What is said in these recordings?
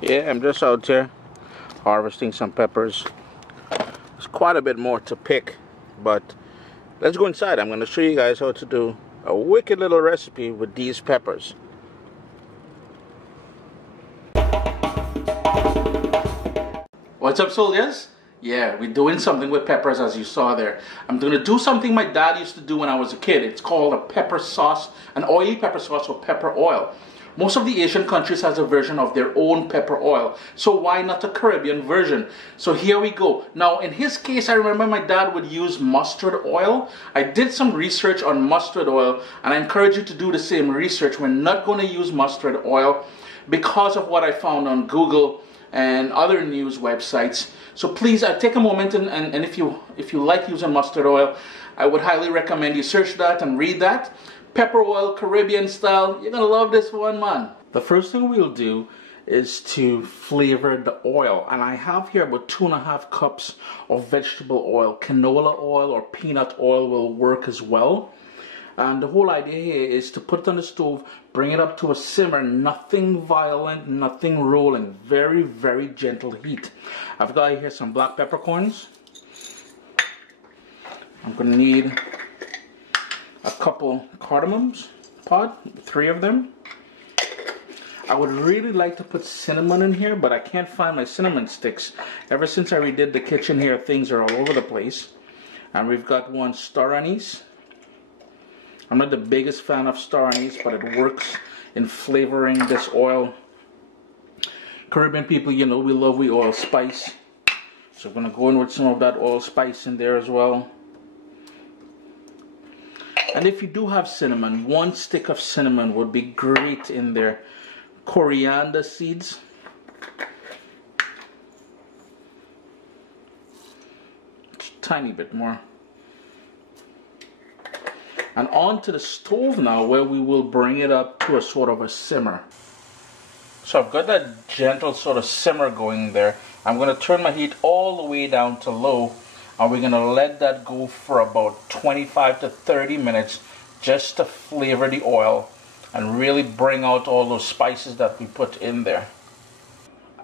Yeah, I'm just out here harvesting some peppers. There's quite a bit more to pick, but let's go inside. I'm going to show you guys how to do a wicked little recipe with these peppers. What's up, soldiers? Yeah, we're doing something with peppers, as you saw there. I'm going to do something my dad used to do when I was a kid. It's called a pepper sauce, an oily pepper sauce or pepper oil. Most of the Asian countries has a version of their own pepper oil, so why not a Caribbean version? So here we go. Now, in his case, I remember my dad would use mustard oil. I did some research on mustard oil, and I encourage you to do the same research. We're not going to use mustard oil because of what I found on Google and other news websites. So please take a moment and if you like using mustard oil, I would highly recommend you search that and read that. Pepper oil, Caribbean style, you're gonna love this one, man. The first thing we'll do is to flavor the oil, and I have here about 2.5 cups of vegetable oil. Canola oil or peanut oil will work as well. And the whole idea here is to put it on the stove, bring it up to a simmer, nothing violent, nothing rolling, very, very gentle heat. I've got here some black peppercorns. I'm going to need a couple cardamoms pod, 3 of them. I would really like to put cinnamon in here, but I can't find my cinnamon sticks. Ever since I redid the kitchen here, things are all over the place. And we've got 1 star anise. I'm not the biggest fan of star anise, but it works in flavoring this oil. Caribbean people, you know, we love allspice. So I'm going to go in with some of that allspice in there as well. And if you do have cinnamon, 1 stick of cinnamon would be great in there. Coriander seeds. Just a tiny bit more. And on to the stove now, where we will bring it up to a sort of a simmer. So I've got that gentle sort of simmer going there. I'm going to turn my heat all the way down to low, and we're going to let that go for about 25 to 30 minutes just to flavor the oil and really bring out all those spices that we put in there.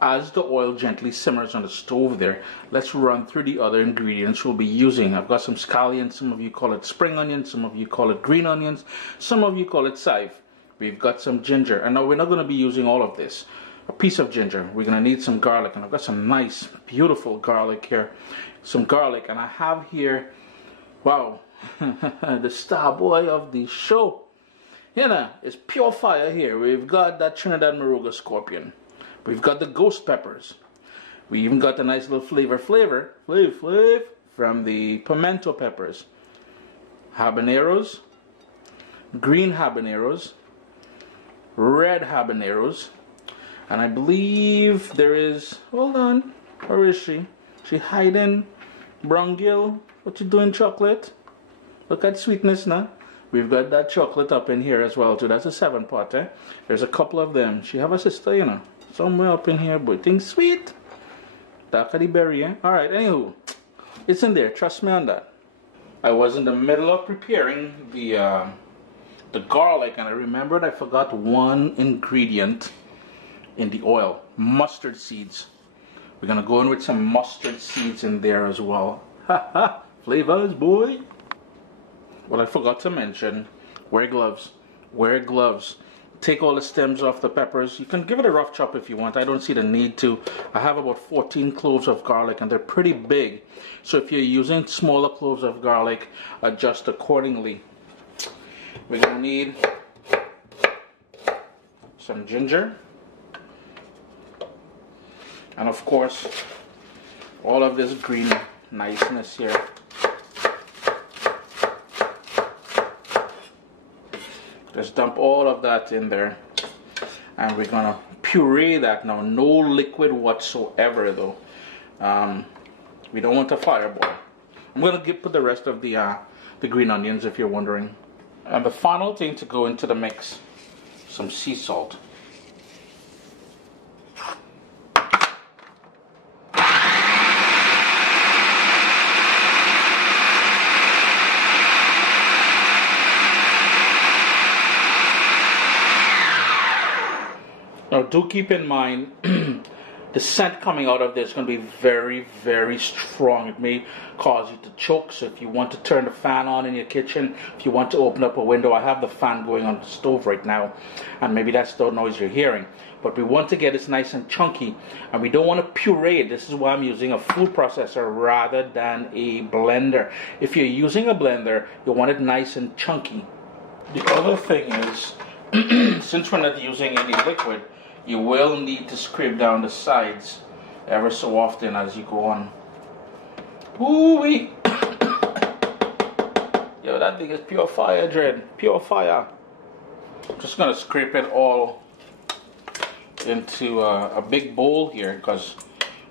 As the oil gently simmers on the stove there, let's run through the other ingredients we'll be using. I've got some scallions, some of you call it spring onions, some of you call it green onions, some of you call it chive. We've got some ginger, and now we're not going to be using all of this. A piece of ginger, we're going to need some garlic, and I've got some nice, beautiful garlic here. Some garlic, and I have here, wow, the star boy of the show. You know, it's pure fire here. We've got that Trinidad Moruga scorpion. We've got the ghost peppers. We even got a nice little flavor from the pimento peppers. Habaneros, green habaneros, red habaneros, and I believe there is, hold on, where is she? She hiding. Brown gill, what you doing, chocolate? Look at sweetness now. We've got that chocolate up in here as well too. That's a 7-pot, eh? There's a couple of them. She have a sister, you know, somewhere up in here, but things sweet. Dark of the berry, eh? Alright, anywho, it's in there. Trust me on that. I was in the middle of preparing the garlic, and I remembered I forgot 1 ingredient in the oil. Mustard seeds. We're going to go in with some mustard seeds in there as well. Ha ha! Flavors, boy! What I forgot to mention, wear gloves. Wear gloves. Take all the stems off the peppers. You can give it a rough chop if you want. I don't see the need to. I have about 14 cloves of garlic, and they're pretty big. So if you're using smaller cloves of garlic, adjust accordingly. We're going to need some ginger. And of course, all of this green niceness here. Just dump all of that in there, and we're gonna puree that now. No liquid whatsoever though. We don't want a fireball. I'm gonna put the rest of the green onions, if you're wondering. And the final thing to go into the mix, some sea salt. Now do keep in mind the scent coming out of this is going to be very, very strong. It may cause you to choke. So if you want to turn the fan on in your kitchen, if you want to open up a window, I have the fan going on the stove right now, and maybe that's the noise you're hearing. But we want to get this nice and chunky, and we don't want to puree it. This is why I'm using a food processor rather than a blender. If you're using a blender, you want it nice and chunky. The other thing is, since we're not using any liquid, you will need to scrape down the sides ever so often as you go on. Ooh-wee! Yo, that thing is pure fire, Dread. Pure fire. I'm just gonna scrape it all into a big bowl here, because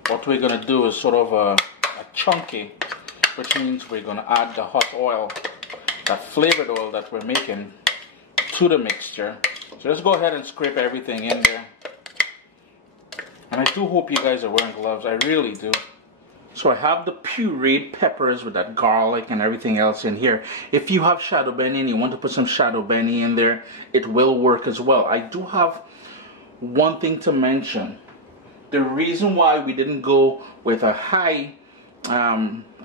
what we're gonna do is sort of a chunky, which means we're gonna add the hot oil, that flavored oil that we're making, to the mixture. So let's go ahead and scrape everything in there. And I do hope you guys are wearing gloves. I really do. So I have the pureed peppers with that garlic and everything else in here. If you have shadow benny and you want to put some shadow benny in there, it will work as well. I do have one thing to mention. The reason why we didn't go with a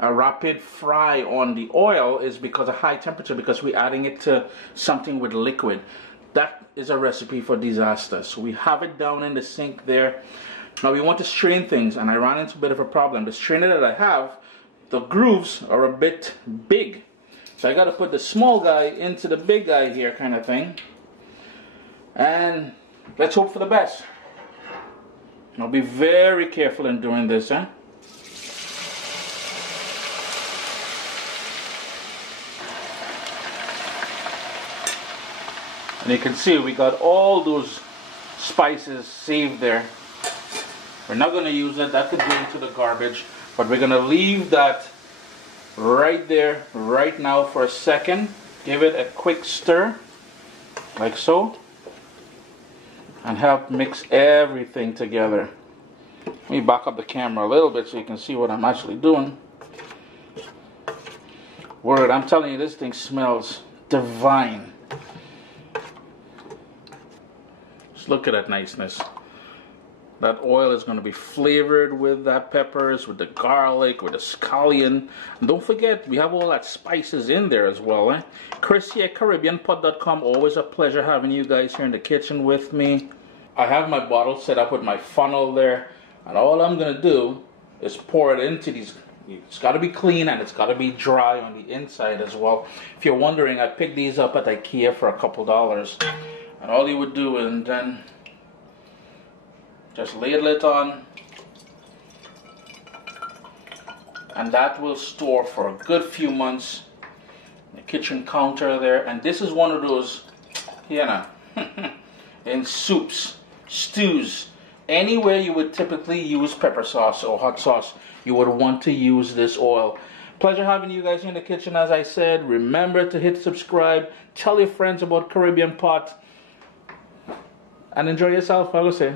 rapid fry on the oil is because of high temperature, because we're adding it to something with liquid. That is a recipe for disaster. So we have it down in the sink there. Now we want to strain things, and I ran into a bit of a problem. The strainer that I have, the grooves are a bit big. So I got to put the small guy into the big guy here, kind of thing. And let's hope for the best. Now be very careful in doing this, huh? And you can see we got all those spices saved there. We're not going to use it. That could go into the garbage. But we're going to leave that right there, right now for a second. Give it a quick stir, like so. And help mix everything together. Let me back up the camera a little bit so you can see what I'm actually doing. Word, I'm telling you, this thing smells divine. Just look at that niceness. That oil is going to be flavored with that peppers, with the garlic, with the scallion. And don't forget, we have all that spices in there as well. Eh? Chris here, caribbeanpot.com. Always a pleasure having you guys here in the kitchen with me. I have my bottle set up with my funnel there. And all I'm going to do is pour it into these. It's got to be clean and it's got to be dry on the inside as well. If you're wondering, I picked these up at IKEA for a couple dollars. And all you would do is then just ladle it on, and that will store for a good few months in the kitchen counter there. And this is one of those, you know, in soups, stews, anywhere you would typically use pepper sauce or hot sauce, you would want to use this oil. Pleasure having you guys in the kitchen. As I said, remember to hit subscribe, tell your friends about Caribbean Pot, and enjoy yourself, I will say.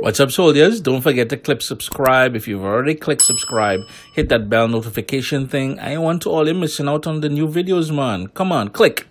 What's up, soldiers? Don't forget to click subscribe. If you've already clicked subscribe, hit that bell notification thing. I want to all you missing out on the new videos, man. Come on, click.